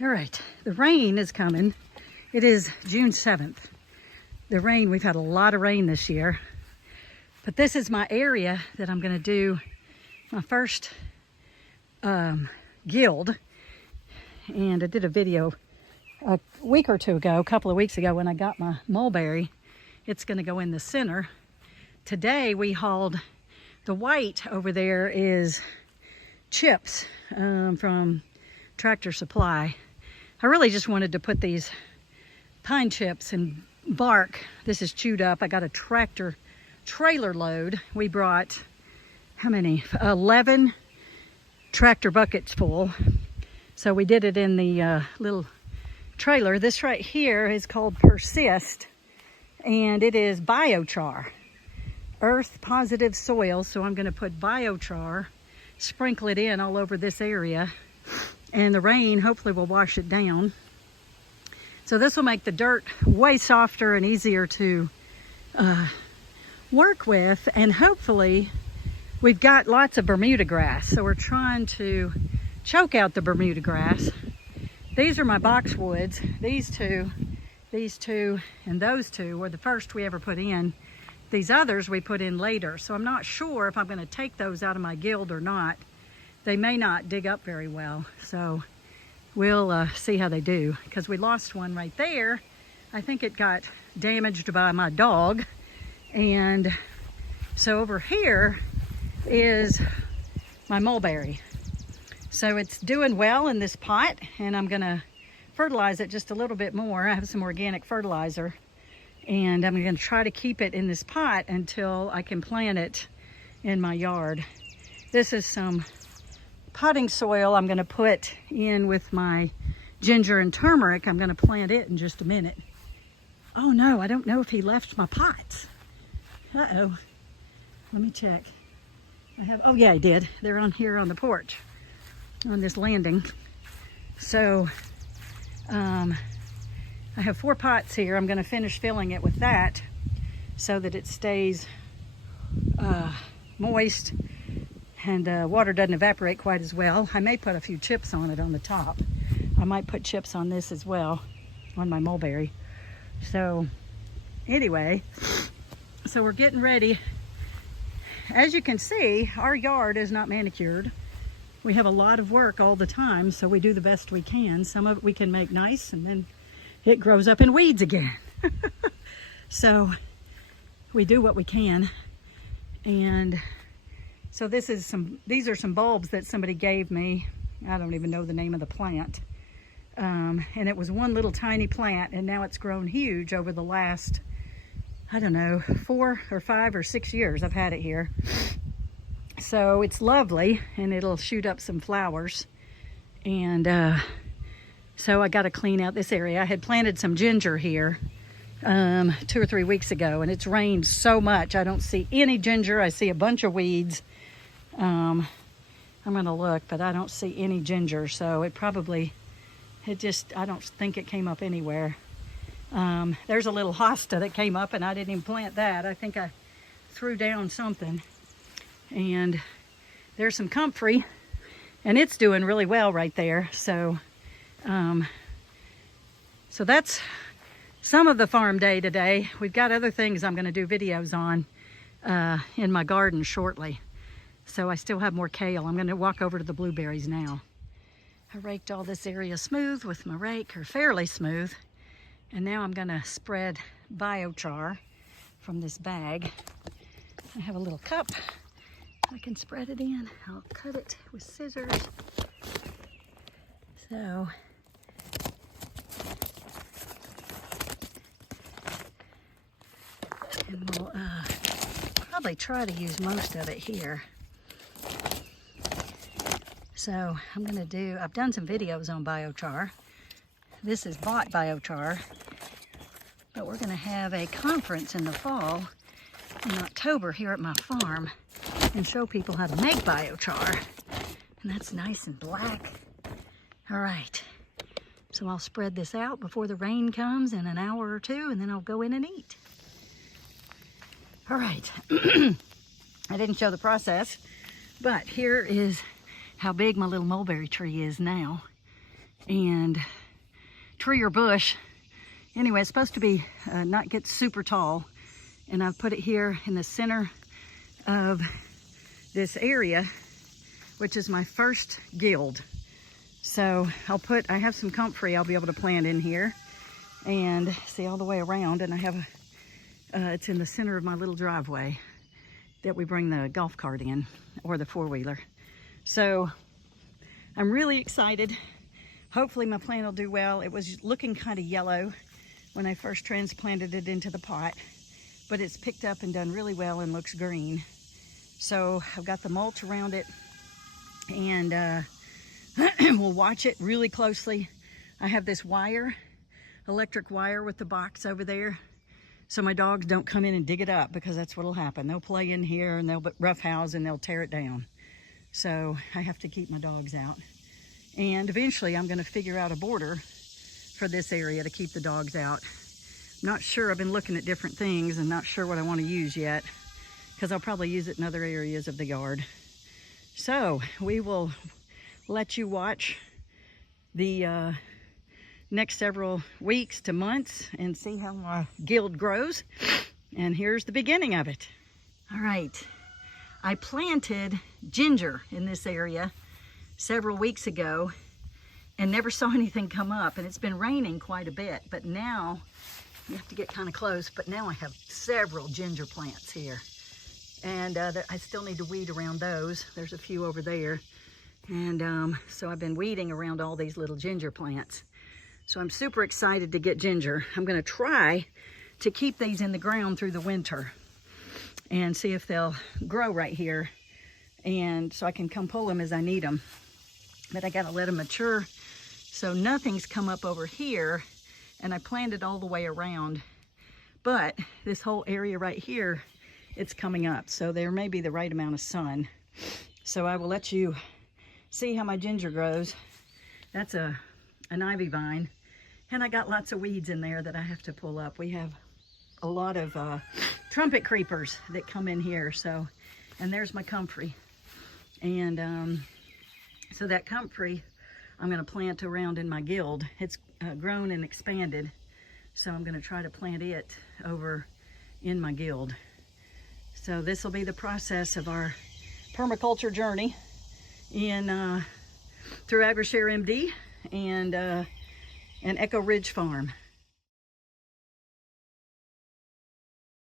All right, the rain is coming. It is June 7th. The rain, we've had a lot of rain this year. But this is my area that I'm gonna do my first guild. And I did a video a week or two ago, a couple of weeks ago when I got my mulberry. It's gonna go in the center. Today we hauled, the white over there is chips from Tractor Supply. I really just wanted to put these pine chips and bark. This is chewed up. I got a tractor trailer load. We brought, how many? 11 tractor buckets full. So we did it in the little trailer. This right here is called Persist, and it is biochar, earth positive soil. So I'm gonna put biochar, sprinkle it in all over this area, and the rain hopefully will wash it down. So this will make the dirt way softer and easier to work with, and hopefully we've got lots of Bermuda grass, so we're trying to choke out the Bermuda grass. These are my boxwoods. These two, and those two were the first we ever put in. These others we put in later, so I'm not sure if I'm going to take those out of my guild or not. They may not dig up very well, so we'll see how they do, because we lost one right there. I think it got damaged by my dog. And so over here is my mulberry. So it's doing well in this pot, and I'm gonna fertilize it just a little bit more. I have some organic fertilizer, and I'm gonna try to keep it in this pot until I can plant it in my yard. This is some potting soil I'm gonna put in with my ginger and turmeric. I'm gonna plant it in just a minute. Oh no, I don't know if he left my pots. Uh-oh, let me check. Oh yeah, he did. They're on here on the porch, on this landing. So I have 4 pots here. I'm gonna finish filling it with that so that it stays moist and water doesn't evaporate quite as well. I may put a few chips on it on the top. I might put chips on this as well, on my mulberry. So anyway, so we're getting ready. As you can see, our yard is not manicured. We have a lot of work all the time, so we do the best we can. Some of it we can make nice, and then it grows up in weeds again. So we do what we can. And so these are some bulbs that somebody gave me. I don't even know the name of the plant. And it was one little tiny plant, and now it's grown huge over the last, I don't know, 4 or 5 or 6 years I've had it here. So it's lovely, and it'll shoot up some flowers. And so I got to clean out this area. I had planted some ginger here 2 or 3 weeks ago, and it's rained so much I don't see any ginger. I see a bunch of weeds. I'm gonna look, but I don't see any ginger, so I don't think it came up anywhere. There's a little hosta that came up, and I didn't even plant that. I think I threw down something. And there's some comfrey, and it's doing really well right there. So so that's some of the farm day today. We've got other things I'm gonna do videos on in my garden shortly. So I still have more kale. I'm gonna walk over to the blueberries now. I raked all this area smooth with my rake, or fairly smooth. And now I'm gonna spread biochar from this bag. I have a little cup I can spread it in. I'll cut it with scissors. So, and we'll probably try to use most of it here. So I've done some videos on biochar. This is bought biochar, but we're gonna have a conference in the fall, in October, here at my farm, and show people how to make biochar. And that's nice and black. All right, so I'll spread this out before the rain comes in an hour or 2, and then I'll go in and eat. All right, I didn't show the process, but here is how big my little mulberry tree is now. and tree or bush. Anyway, it's supposed to be not get super tall, and I've put it here in the center of this area, which is my first guild. So I have some comfrey I'll be able to plant in here, and see all the way around, and I have it's in the center of my little driveway that we bring the golf cart in, or the four-wheeler. So I'm really excited. Hopefully my plant will do well. It was looking kind of yellow when I first transplanted it into the pot, but it's picked up and done really well and looks green. So I've got the mulch around it, and we'll watch it really closely. I have this wire, electric wire with the box over there, so my dogs don't come in and dig it up, because that's what'll happen. They'll play in here and they'll roughhouse and they'll tear it down. So I have to keep my dogs out. And eventually I'm gonna figure out a border for this area to keep the dogs out. I'm not sure, I've been looking at different things and not sure what I wanna use yet, because I'll probably use it in other areas of the yard. So we will let you watch the next several weeks to months and see how my guild grows. And here's the beginning of it. All right, I planted ginger in this area several weeks ago and never saw anything come up, and it's been raining quite a bit, but now you have to get kind of close, but now I have several ginger plants here, and I still need to weed around those. There's a few over there, and so I've been weeding around all these little ginger plants. So I'm super excited to get ginger. I'm gonna try to keep these in the ground through the winter and see if they'll grow right here, and so I can come pull them as I need them. But I gotta let them mature. So nothing's come up over here, and I planted all the way around, but this whole area right here, it's coming up. So there may be the right amount of sun. So I will let you see how my ginger grows. That's an ivy vine. And I got lots of weeds in there that I have to pull up. We have a lot of trumpet creepers that come in here. So, and there's my comfrey. And so that comfrey, I'm gonna plant around in my guild. It's grown and expanded. So I'm gonna try to plant it over in my guild. So this will be the process of our permaculture journey through AgriShare MD and Echo Ridge Farm.